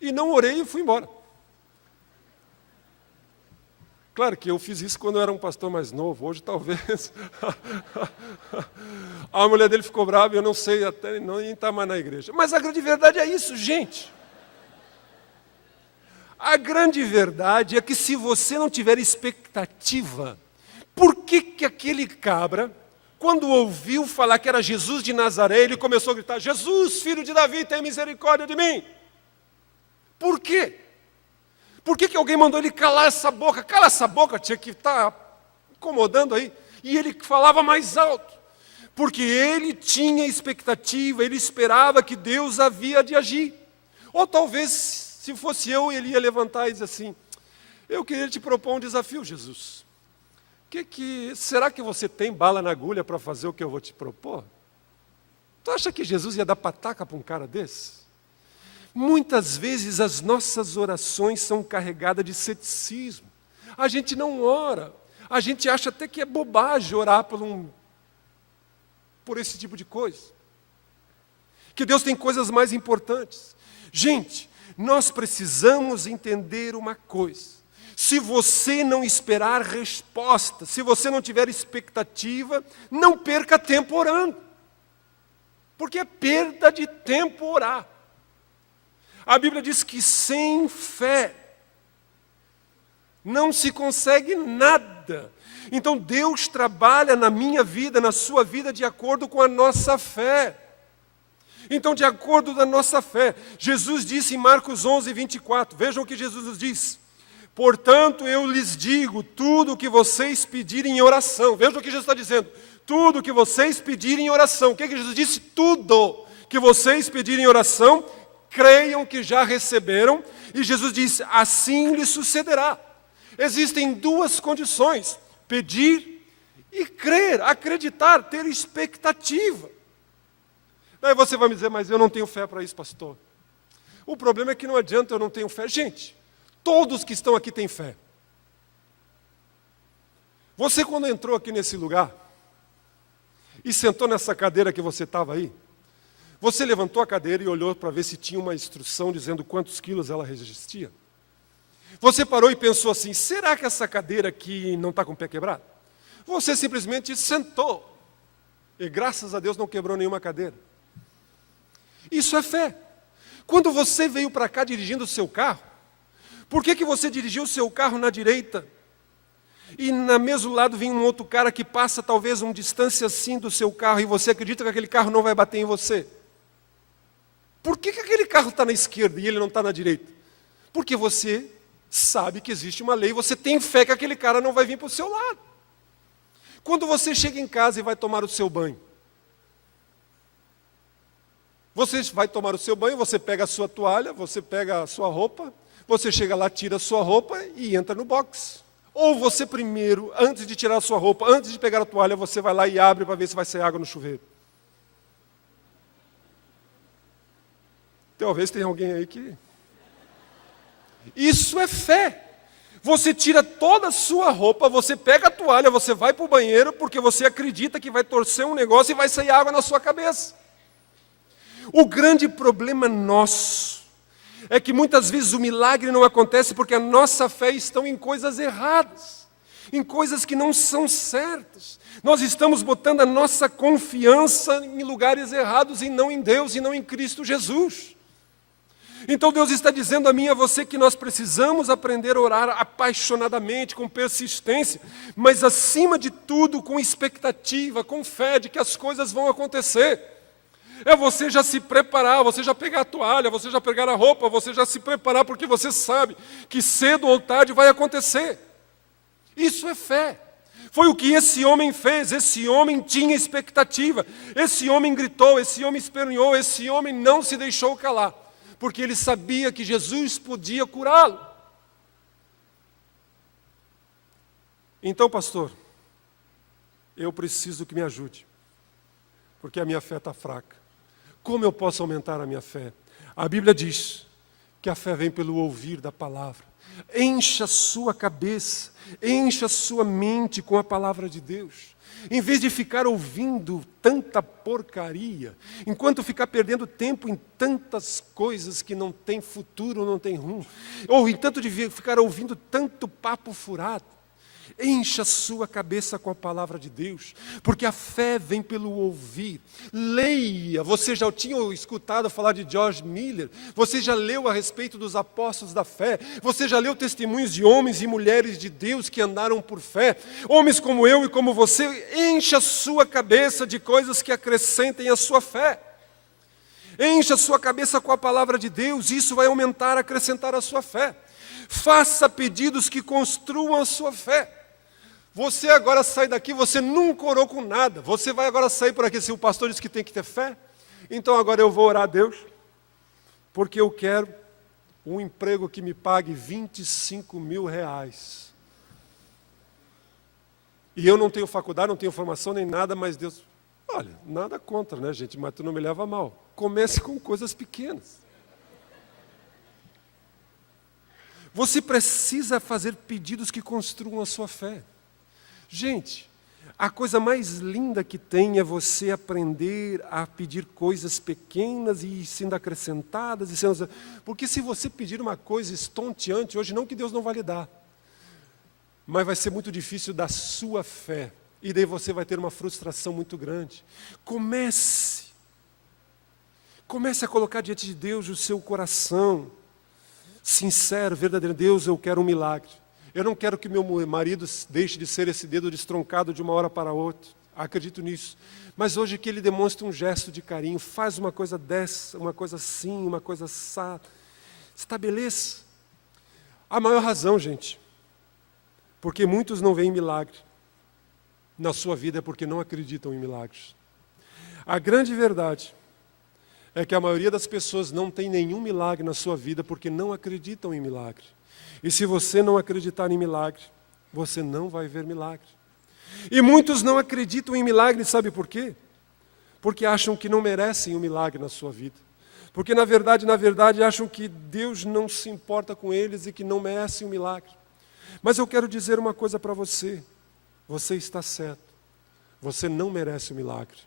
E não orei e fui embora. Claro que eu fiz isso quando eu era um pastor mais novo, hoje talvez. A mulher dele ficou brava, eu não sei, até nem está mais na igreja. Mas a grande verdade é isso, gente. A grande verdade é que se você não tiver expectativa, por que aquele cabra, quando ouviu falar que era Jesus de Nazaré, ele começou a gritar: Jesus, filho de Davi, tem misericórdia de mim? Por quê? Por que alguém mandou ele calar essa boca? Cala essa boca, tinha que estar incomodando aí. E ele falava mais alto, porque ele tinha expectativa, ele esperava que Deus havia de agir. Ou talvez, se fosse eu, ele ia levantar e dizer assim: eu queria te propor um desafio, Jesus. Será que você tem bala na agulha para fazer o que eu vou te propor? Tu acha que Jesus ia dar pataca para um cara desse? Muitas vezes as nossas orações são carregadas de ceticismo. A gente não ora. A gente acha até que é bobagem orar por esse tipo de coisa. Que Deus tem coisas mais importantes. Gente, nós precisamos entender uma coisa. Se você não esperar resposta, se você não tiver expectativa, não perca tempo orando. Porque é perda de tempo orar. A Bíblia diz que sem fé não se consegue nada. Então Deus trabalha na minha vida, na sua vida, de acordo com a nossa fé. Então, de acordo com a nossa fé, Jesus disse em Marcos 11, 24, vejam o que Jesus nos diz: portanto, eu lhes digo, tudo o que vocês pedirem em oração, vejam o que Jesus está dizendo, tudo o que vocês pedirem em oração. O que Jesus disse? Tudo que vocês pedirem em oração, creiam que já receberam, e Jesus disse: assim lhes sucederá. Existem duas condições: pedir e crer, acreditar, ter expectativa. Aí você vai me dizer: mas eu não tenho fé para isso, pastor. O problema é que não adianta, eu não tenho fé. Gente, todos que estão aqui têm fé. Você, quando entrou aqui nesse lugar e sentou nessa cadeira que você estava aí, você levantou a cadeira e olhou para ver se tinha uma instrução dizendo quantos quilos ela resistia? Você parou e pensou assim: será que essa cadeira aqui não está com o pé quebrado? Você simplesmente sentou. E graças a Deus não quebrou nenhuma cadeira. Isso é fé. Quando você veio para cá dirigindo o seu carro, por que você dirigiu o seu carro na direita? E no mesmo lado vem um outro cara que passa talvez uma distância assim do seu carro, e você acredita que aquele carro não vai bater em você? Por que aquele carro está na esquerda e ele não está na direita? Porque você sabe que existe uma lei, você tem fé que aquele cara não vai vir para o seu lado. Quando você chega em casa e vai tomar o seu banho, você vai tomar o seu banho, você pega a sua toalha, você pega a sua roupa, você chega lá, tira a sua roupa e entra no box. Ou você primeiro, antes de tirar a sua roupa, antes de pegar a toalha, você vai lá e abre para ver se vai sair água no chuveiro. Talvez tenha alguém aí que... Isso é fé. Você tira toda a sua roupa, você pega a toalha, você vai para o banheiro, porque você acredita que vai torcer um negócio e vai sair água na sua cabeça. O grande problema nosso é que muitas vezes o milagre não acontece porque a nossa fé está em coisas erradas, em coisas que não são certas. Nós estamos botando a nossa confiança em lugares errados e não em Deus e não em Cristo Jesus. Então Deus está dizendo a mim e a você que nós precisamos aprender a orar apaixonadamente, com persistência, mas acima de tudo com expectativa, com fé de que as coisas vão acontecer. É você já se preparar, você já pegar a toalha, você já pegar a roupa, você já se preparar porque você sabe que cedo ou tarde vai acontecer. Isso é fé. Foi o que esse homem fez, esse homem tinha expectativa, esse homem gritou, esse homem esperneou, esse homem não se deixou calar, porque ele sabia que Jesus podia curá-lo. Então, pastor, eu preciso que me ajude, porque a minha fé está fraca. Como eu posso aumentar a minha fé? A Bíblia diz que a fé vem pelo ouvir da palavra. Encha a sua cabeça, encha a sua mente com a palavra de Deus. Em vez de ficar ouvindo tanta porcaria, enquanto ficar perdendo tempo em tantas coisas que não tem futuro, não tem rumo, ou em tanto de ficar ouvindo tanto papo furado, Encha a sua cabeça com a palavra de Deus, porque a fé vem pelo ouvir. Leia, você já tinha escutado falar de George Miller, você já leu a respeito dos apóstolos da fé, você já leu testemunhos de homens e mulheres de Deus que andaram por fé, homens como eu e como você. Encha a sua cabeça de coisas que acrescentem a sua fé. Encha a sua cabeça com a palavra de Deus, isso vai aumentar, acrescentar a sua fé. Faça pedidos que construam a sua fé. Você agora sai daqui, você nunca orou com nada. Você vai agora sair por aqui, se o pastor disse que tem que ter fé, então agora eu vou orar a Deus, porque eu quero um emprego que me pague 25 mil reais. E eu não tenho faculdade, não tenho formação nem nada, mas Deus... Olha, nada contra, né, gente? Mas tu não me leva a mal. Comece com coisas pequenas. Você precisa fazer pedidos que construam a sua fé. Gente, a coisa mais linda que tem é você aprender a pedir coisas pequenas e sendo acrescentadas. Porque se você pedir uma coisa estonteante, hoje não que Deus não vai lhe dar, mas vai ser muito difícil da sua fé. E daí você vai ter uma frustração muito grande. Comece a colocar diante de Deus o seu coração sincero, verdadeiro. Deus, eu quero um milagre. Eu não quero que meu marido deixe de ser esse dedo destroncado de uma hora para outra. Acredito nisso. Mas hoje que ele demonstre um gesto de carinho, faz uma coisa dessa, uma coisa assim, uma coisa assada. Estabeleça. A maior razão, gente, porque muitos não veem milagre na sua vida é porque não acreditam em milagres. A grande verdade é que a maioria das pessoas não tem nenhum milagre na sua vida porque não acreditam em milagre. E se você não acreditar em milagre, você não vai ver milagre. E muitos não acreditam em milagre, sabe por quê? Porque acham que não merecem um milagre na sua vida. Porque na verdade, acham que Deus não se importa com eles e que não merecem um milagre. Mas eu quero dizer uma coisa para você. Você está certo. Você não merece um milagre.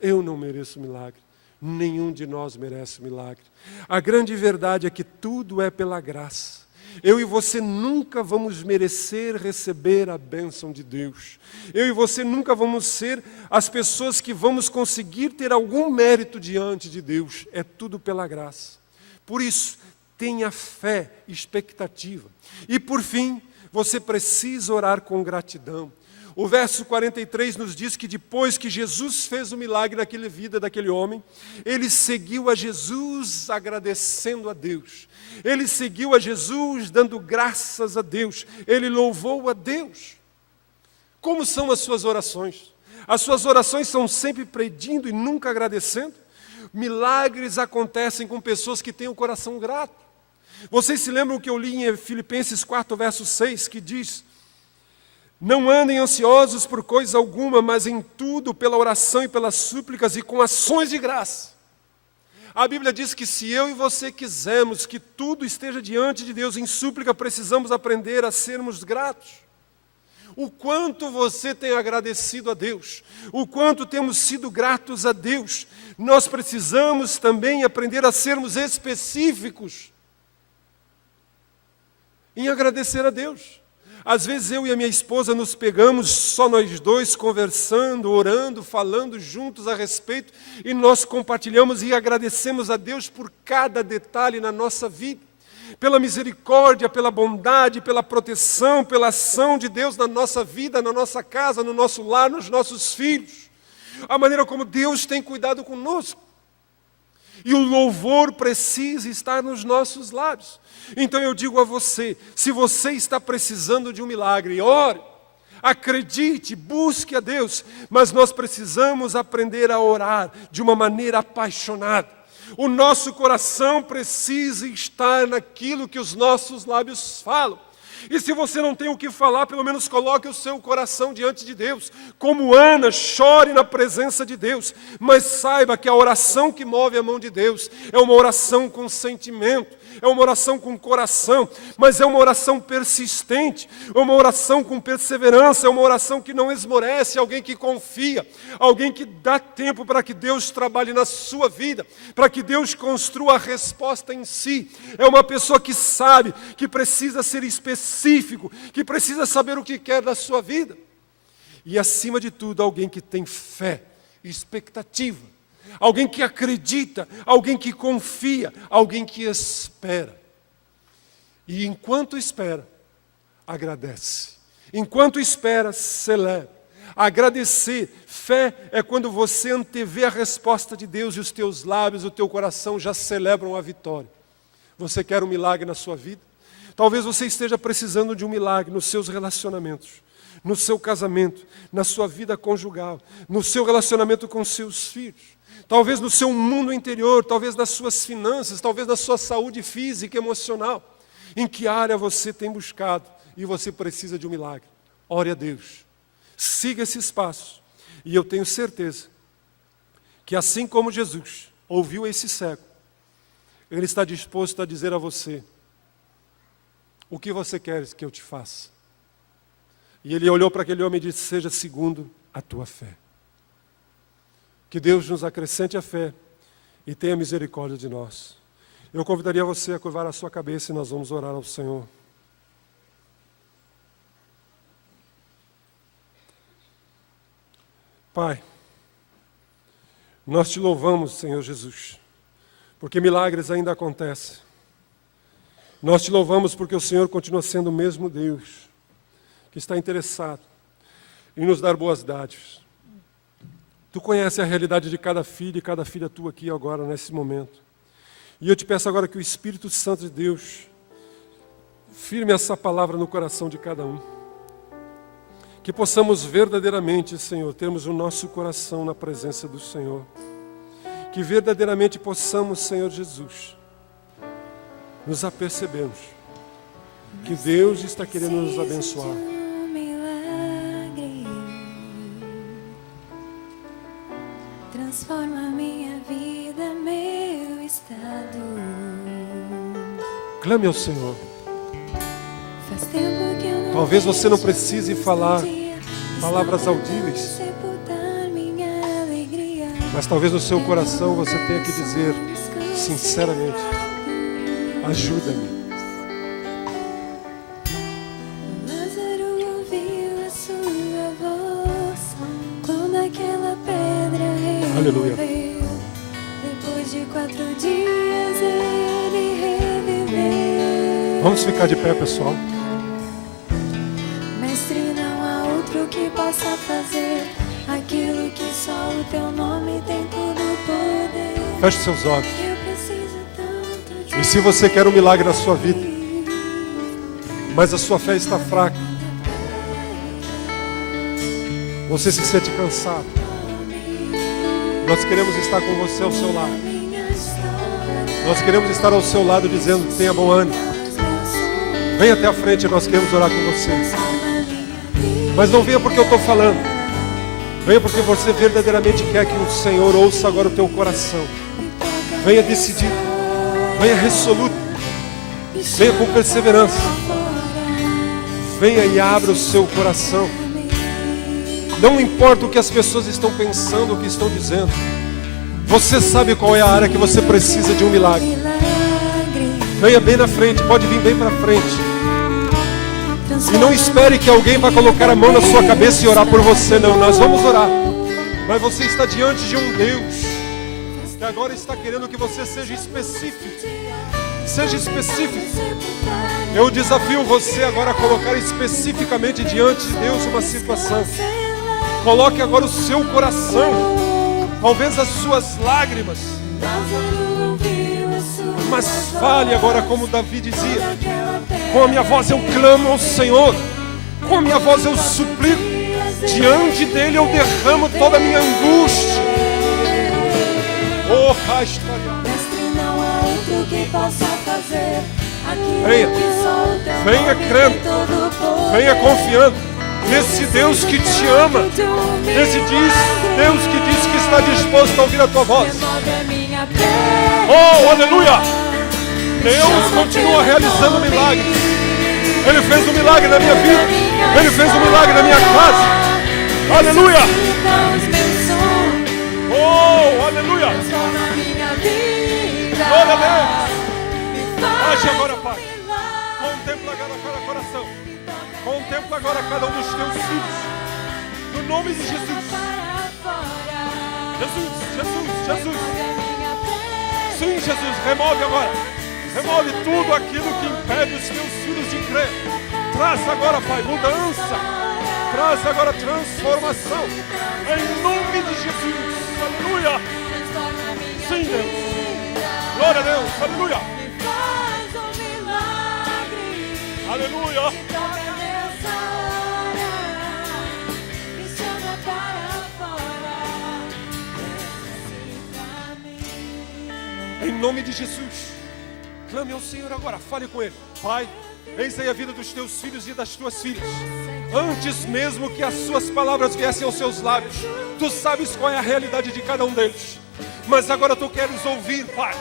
Eu não mereço um milagre. Nenhum de nós merece um milagre. A grande verdade é que tudo é pela graça. Eu e você nunca vamos merecer receber a bênção de Deus. Eu e você nunca vamos ser as pessoas que vamos conseguir ter algum mérito diante de Deus. É tudo pela graça. Por isso, tenha fé, expectativa. E por fim, você precisa orar com gratidão. O verso 43 nos diz que depois que Jesus fez o milagre naquela vida daquele homem, ele seguiu a Jesus agradecendo a Deus. Ele seguiu a Jesus dando graças a Deus. Ele louvou a Deus. Como são as suas orações? As suas orações são sempre pedindo e nunca agradecendo? Milagres acontecem com pessoas que têm o coração grato. Vocês se lembram que eu li em Filipenses 4, verso 6, que diz: não andem ansiosos por coisa alguma, mas em tudo, pela oração e pelas súplicas e com ações de graça. A Bíblia diz que se eu e você quisermos que tudo esteja diante de Deus em súplica, precisamos aprender a sermos gratos. O quanto você tem agradecido a Deus, o quanto temos sido gratos a Deus, nós precisamos também aprender a sermos específicos em agradecer a Deus. Às vezes eu e a minha esposa nos pegamos, só nós dois, conversando, orando, falando juntos a respeito, e nós compartilhamos e agradecemos a Deus por cada detalhe na nossa vida, pela misericórdia, pela bondade, pela proteção, pela ação de Deus na nossa vida, na nossa casa, no nosso lar, nos nossos filhos, a maneira como Deus tem cuidado conosco. E o louvor precisa estar nos nossos lábios. Então eu digo a você, se você está precisando de um milagre, ore, acredite, busque a Deus, mas nós precisamos aprender a orar de uma maneira apaixonada. O nosso coração precisa estar naquilo que os nossos lábios falam. E se você não tem o que falar, pelo menos coloque o seu coração diante de Deus. Como Ana, chore na presença de Deus. Mas saiba que a oração que move a mão de Deus é uma oração com sentimento, é uma oração com coração, mas é uma oração persistente, é uma oração com perseverança, é uma oração que não esmorece, alguém que confia, alguém que dá tempo para que Deus trabalhe na sua vida, para que Deus construa a resposta em si. É uma pessoa que sabe que precisa ser específica específico, que precisa saber o que quer da sua vida. E, acima de tudo, alguém que tem fé, expectativa, alguém que acredita, alguém que confia, alguém que espera. E enquanto espera, agradece. Enquanto espera, celebra. Agradecer, fé é quando você antevê a resposta de Deus e os teus lábios, o teu coração já celebram a vitória. Você quer um milagre na sua vida? Talvez você esteja precisando de um milagre nos seus relacionamentos, no seu casamento, na sua vida conjugal, no seu relacionamento com seus filhos, talvez no seu mundo interior, talvez nas suas finanças, talvez na sua saúde física e emocional. Em que área você tem buscado e você precisa de um milagre? Ore a Deus. Siga esses passos. E eu tenho certeza que assim como Jesus ouviu esse cego, Ele está disposto a dizer a você: o que você quer que eu te faça? E Ele olhou para aquele homem e disse: seja segundo a tua fé. Que Deus nos acrescente a fé e tenha misericórdia de nós. Eu convidaria você a curvar a sua cabeça e nós vamos orar ao Senhor. Pai, nós te louvamos, Senhor Jesus, porque milagres ainda acontecem. Nós te louvamos porque o Senhor continua sendo o mesmo Deus, que está interessado em nos dar boas dádivas. Tu conheces a realidade de cada filho e cada filha tua aqui agora, nesse momento. E eu te peço agora que o Espírito Santo de Deus firme essa palavra no coração de cada um. Que possamos verdadeiramente, Senhor, termos o nosso coração na presença do Senhor. Que verdadeiramente possamos, Senhor Jesus, nos apercebermos que Deus está querendo nos abençoar. Transforma minha vida, meu estado. Clame ao Senhor. Faz tempo que eu não Talvez você não precise falar palavras audíveis, mas talvez no seu coração você tenha que dizer sinceramente: ajuda-me. Lázaro ouviu a sua voz quando aquela pedra Aleluia. removeu. Depois de 4 dias ele reviveu. Vamos ficar de pé, pessoal. Mestre, não há outro que possa fazer aquilo que só o teu nome tem todo o poder. Feche seus olhos. Eu preciso tanto de E se você quer um milagre na sua vida, mas a sua fé está fraca, você se sente cansado, nós queremos estar com você ao seu lado. minha história. Nós queremos estar ao seu lado dizendo: tenha bom ânimo. Venha até a frente, nós queremos orar com você. Mas não venha porque eu estou falando. Venha porque você verdadeiramente quer que o Senhor ouça agora o teu coração. Venha decidido. Venha resoluto. Venha com perseverança. Venha e abra o seu coração. Não importa o que as pessoas estão pensando, o que estão dizendo. Você sabe qual é a área que você precisa de um milagre. Venha bem na frente, pode vir bem para frente. E não espere que alguém vá colocar a mão na sua cabeça e orar por você, não. Nós vamos orar. Mas você está diante de um Deus que agora está querendo que você seja específico. Seja específico. Eu desafio você agora a colocar especificamente diante de Deus uma situação. Coloque agora o seu coração, talvez as suas lágrimas. Mas fale agora como Davi dizia: com a minha voz eu clamo ao Senhor, com a minha voz eu suplico, diante dele eu derramo toda a minha angústia. Oh, venha, venha crendo, venha confiando nesse Deus que te ama, nesse Deus que diz que está disposto a ouvir a tua voz. Oh, aleluia! Deus continua realizando milagres. Ele fez um milagre na minha vida. Ele fez um milagre na minha casa. Aleluia! Oh, aleluia! Glória a Deus! Age agora, Pai. Com Contempla agora cada coração. Contempla agora cada um dos teus filhos. No nome de Jesus. Jesus. Sim, Jesus, remove agora. Remove tudo aquilo que impede os teus filhos de crer. Traz agora, Pai, mudança. Traz agora transformação. Em nome de Jesus. Aleluia. Sim, Deus. Glória a Deus. Aleluia. Aleluia. Em nome de Jesus, clame ao Senhor agora, fale com Ele. Pai, eis aí a vida dos teus filhos e das tuas filhas. Antes mesmo que as suas palavras viessem aos seus lábios, tu sabes qual é a realidade de cada um deles. Mas agora tu queres ouvir, Pai.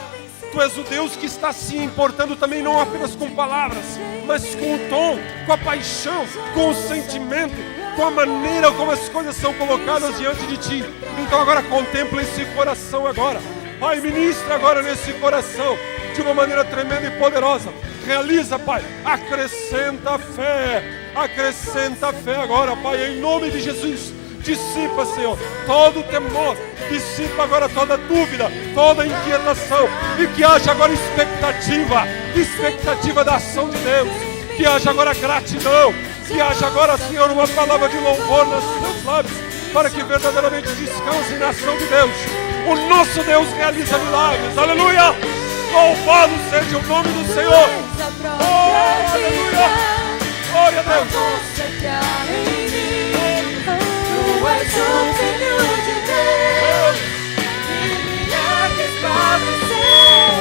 Tu és o Deus que está se importando também não apenas com palavras, mas com o tom, com a paixão, com o sentimento, com a maneira como as coisas são colocadas diante de ti. Então agora contempla esse coração agora. Pai, ministra agora nesse coração de uma maneira tremenda e poderosa. Realiza, Pai, acrescenta a fé agora, Pai, em nome de Jesus. Dissipa, Senhor, todo o temor, dissipa agora toda dúvida, toda inquietação, e que haja agora expectativa da ação de Deus, que haja agora gratidão, que haja agora, Senhor, uma palavra de louvor nos seus lábios, para que verdadeiramente descanse na ação de Deus. O nosso Deus realiza milagres, aleluia! Louvado seja o nome do Senhor! Oh, aleluia! Glória a Deus! Tu és o Filho de Deus, que milagres pra vencer,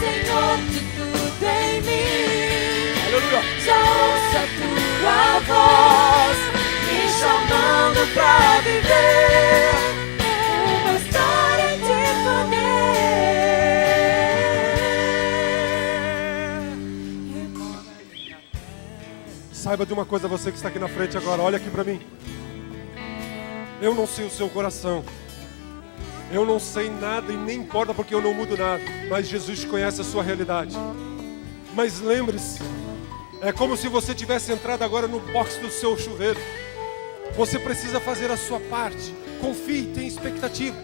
Senhor de tudo em mim. Aleluia! Já ouço a tua voz, me chamando pra viver uma história de poder. Saiba de uma coisa, você que está aqui na frente agora, olha aqui para mim. Eu não sei o seu coração. Eu não sei nada e nem importa porque eu não mudo nada. Mas Jesus conhece a sua realidade. Mas lembre-se, é como se você tivesse entrado agora no box do seu chuveiro. Você precisa fazer a sua parte. Confie, tenha expectativa.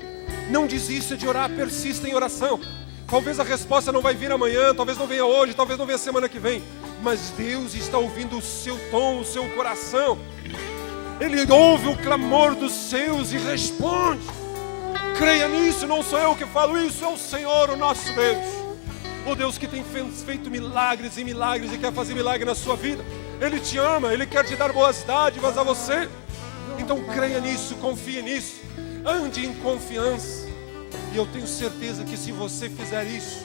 Não desista de orar, persista em oração. Talvez a resposta não vai vir amanhã, talvez não venha hoje, talvez não venha semana que vem. Mas Deus está ouvindo o seu tom, o seu coração. Ele ouve o clamor dos seus e responde. Creia nisso, não sou eu que falo isso, é o Senhor, o nosso Deus. O Deus que tem feito milagres e milagres e quer fazer milagre na sua vida. Ele te ama, Ele quer te dar boas dádivas a você. Então creia nisso, confie nisso. Ande em confiança. E eu tenho certeza que se você fizer isso,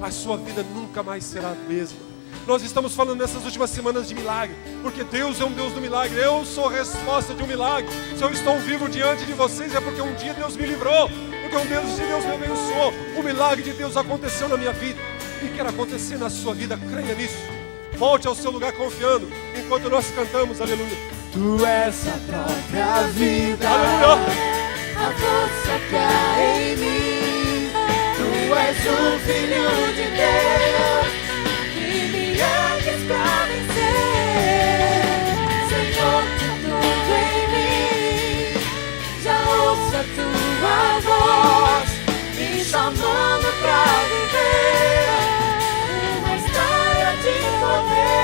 a sua vida nunca mais será a mesma. Nós estamos falando nessas últimas semanas de milagre, porque Deus é um Deus do milagre. Eu sou a resposta de um milagre. Se eu estou vivo diante de vocês é porque um dia Deus me livrou, porque um Deus de Deus me abençoou. O milagre de Deus aconteceu na minha vida e quer acontecer na sua vida. Creia nisso. Volte ao seu lugar confiando enquanto nós cantamos, aleluia. Tu és a própria vida, Aleluia. a força que há em mim. Tu és o Filho de Deus, milagres pra vencer, Senhor de tudo em mim. Já ouço a tua voz, me chamando pra viver uma história de poder.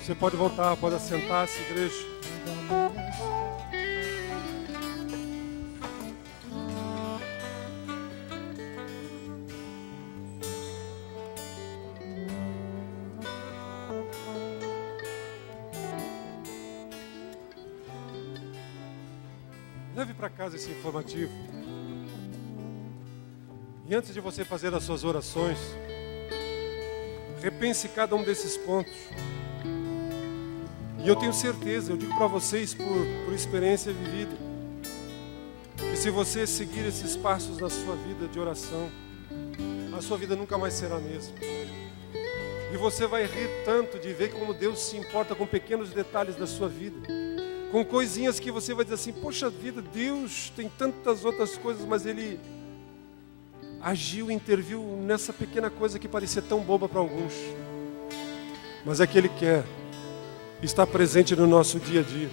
Você pode voltar, pode assentar-se, igreja. Leve para casa esse informativo. E antes de você fazer as suas orações, repense cada um desses pontos. E eu tenho certeza, eu digo para vocês por experiência vivida, que se você seguir esses passos na sua vida de oração, a sua vida nunca mais será a mesma. E você vai rir tanto de ver como Deus se importa com pequenos detalhes da sua vida. com coisinhas que você vai dizer assim, poxa vida, Deus tem tantas outras coisas, mas Ele agiu, interviu nessa pequena coisa que parecia tão boba para alguns. Mas é que Ele quer estar presente no nosso dia a dia.